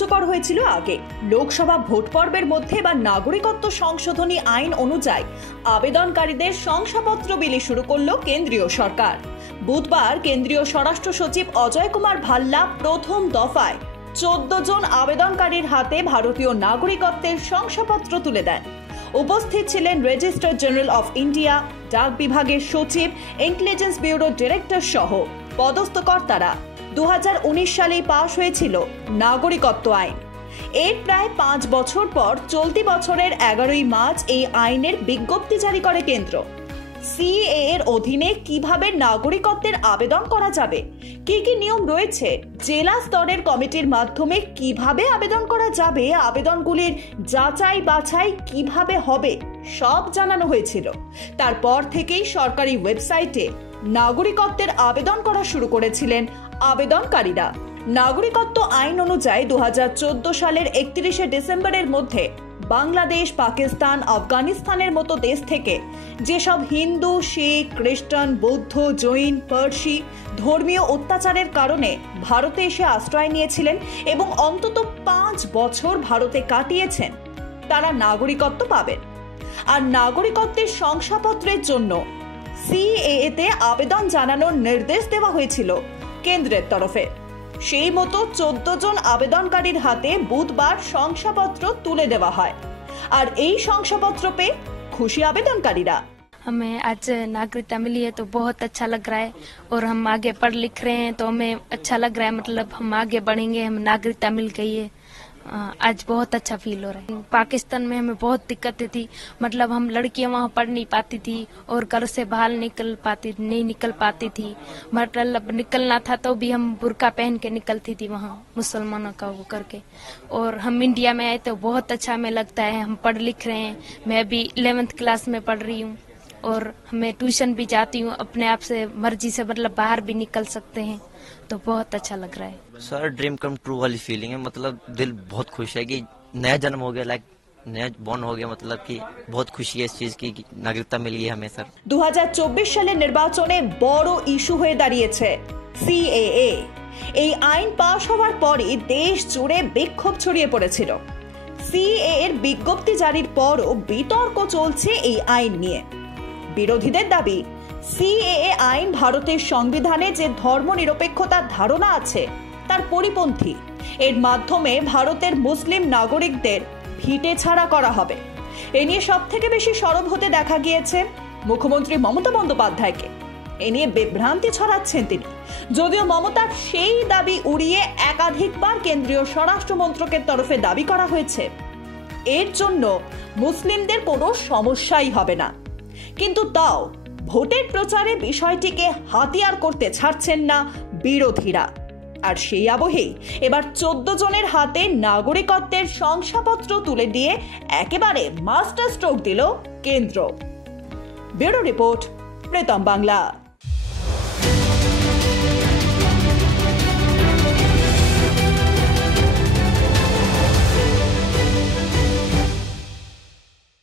কার্যকর হয়েছিল আগে। লোকসভা ভোট পর্বের মধ্যে এবার নাগরিকত্ব সংশোধনী আইন অনুযায়ী আবেদনকারীদের শংসাপত্র বিলি শুরু করল কেন্দ্রীয় সরকার। বুধবার কেন্দ্রীয় স্বরাষ্ট্র সচিব অজয় কুমার ভাল্লা প্রথম দফায় 14 জন আবেদনকারীর হাতে ভারতীয় নাগরিকত্বের শংসাপত্র তুলে দেন। উপস্থিত ছিলেন রেজিস্ট্রার জেনারেল অফ ইন্ডিয়া, ডাক বিভাগের সচিব, ইন্টেলিজেন্স ব্যুরো ডিরেক্টর সহ পদস্থ কর্তারা। 2019 সালেই পাশ হয়েছিল নাগরিকত্ব আইন। এর প্রায় 5 বছর পর চলতি বছরের 11ই মার্চ এই আইনের বিজ্ঞপ্তি জারি করে কেন্দ্র। সিএএ এর অধীনে কিভাবে নাগরিকত্বের আবেদন করা যাবে, কি কি নিয়ম রয়েছে, জেলা স্তরের কমিটির মাধ্যমে কিভাবে আবেদন করা যাবে, আবেদনগুলির যাচাই বাছাই কিভাবে হবে, সব জানানো হয়েছিল। তারপর থেকেই সরকারি ওয়েবসাইটে নাগরিকত্বের আবেদন করা শুরু করেছিলেন আবেদনকারীরা। নাগরিকত্ব আইন অনুযায়ী 2014 সালের 31শে ডিসেম্বরের মধ্যে বাংলাদেশ, পাকিস্তান, আফগানিস্তানের মতো দেশ থেকে যেসব হিন্দু, শিখ, খ্রিস্টান, বৌদ্ধ, জৈন, পার্সি ধর্মীয় অত্যাচারের কারণে ভারতে এসে আশ্রয় নিয়েছিলেন এবং অন্তত 5 বছর ভারতে কাটিয়েছেন, তারা নাগরিকত্ব পাবেন। আর নাগরিকত্বের শংসাপত্রের জন্য সিএএতে আবেদন জানানোর নির্দেশ দেওয়া হয়েছিল কেন্দ্রের তরফে। সেই মতো 14 জন আবেদনকারীর হাতে বুধবার শংসাপত্র তুলে দেওয়া হয়। আর এই শংসাপত্র পেয়ে খুশি আবেদনকারীরা। हमें आज नागरिकता मिली है तो बहुत अच्छा लग रहा है और हम आगे पढ़ लिख रहे हैं तो हमें अच्छा लग रहा है, मतलब हम आगे बढ़ेंगे, हम नागरिकता मिल गई है। आज बहुत अच्छा फील हो रहा है। पाकिस्तान में हमें बहुत दिक्कतें थी, मतलब हम लड़कियां वहाँ पढ़ नहीं पाती थी और घर से बाहर नहीं निकल पाती थी, मतलब निकलना था तो भी हम बुर्का पहन के निकलती थी वहाँ मुसलमानों का वो करके। और हम इंडिया में आए तो बहुत अच्छा हमें लगता है, हम पढ़ लिख रहे हैं। मैं अभी 11th क्लास में पढ़ रही हूँ और मैं ट्यूशन भी जाती हूँ, अपने आप से मर्जी से मतलब बाहर भी निकल सकते हैं, तो बहुत अच्छा लग रहा है। सर ड्रीम कम ट्रू वाली फीलिंग है, मतलब दिल बहुत खुश है कि नया जन्म हो गया, लाइक नया बॉर्न हो गया, मतलब कि बहुत खुशी है इस चीज की नागरिकता मिली है हमें। सर 2024 সালের নির্বাচনে বড় ইস্যু হয়ে দাঁড়িয়েছে সিএএ। এই আইন পাশ হওয়ার পরই দেশ জুড়ে বিক্ষোভ ছড়িয়ে পড়েছিল। সিএএ এর বিজ্ঞপ্তি জারির পরও বিতর্ক চলছে এই আইন নিয়ে। বিরোধীদের দাবি, সিএএ আইন ভারতের সংবিধানে যে ধর্মনিরপেক্ষতার ধারণা আছে তার পরিপন্থী। এর মাধ্যমে ভারতের মুসলিম নাগরিকদের ভিটে ছাড়া করা হবে। এ নিয়ে সব থেকে বেশি সরব হতে দেখা গিয়েছে মুখ্যমন্ত্রী মমতা বন্দ্যোপাধ্যায়কে। এ নিয়ে বিভ্রান্তি ছড়াচ্ছেন তিনি, যদিও মমতার সেই দাবি উড়িয়ে একাধিকবার কেন্দ্রীয় স্বরাষ্ট্র মন্ত্রকের তরফে দাবি করা হয়েছে এর জন্য মুসলিমদের কোনো সমস্যাই হবে না। কিন্তু তাও ভোটের প্রচারে বিষয়টিকে হাতিয়ার করতে ছাড়ছেন না বিরোধীরা। আর সেই আবহেই এবার 14 জনের হাতে নাগরিকত্বের শংসাপত্র তুলে দিয়ে একেবারে মাস্টার স্ট্রোক দিল কেন্দ্র। Bureau report, Pritam Bangla.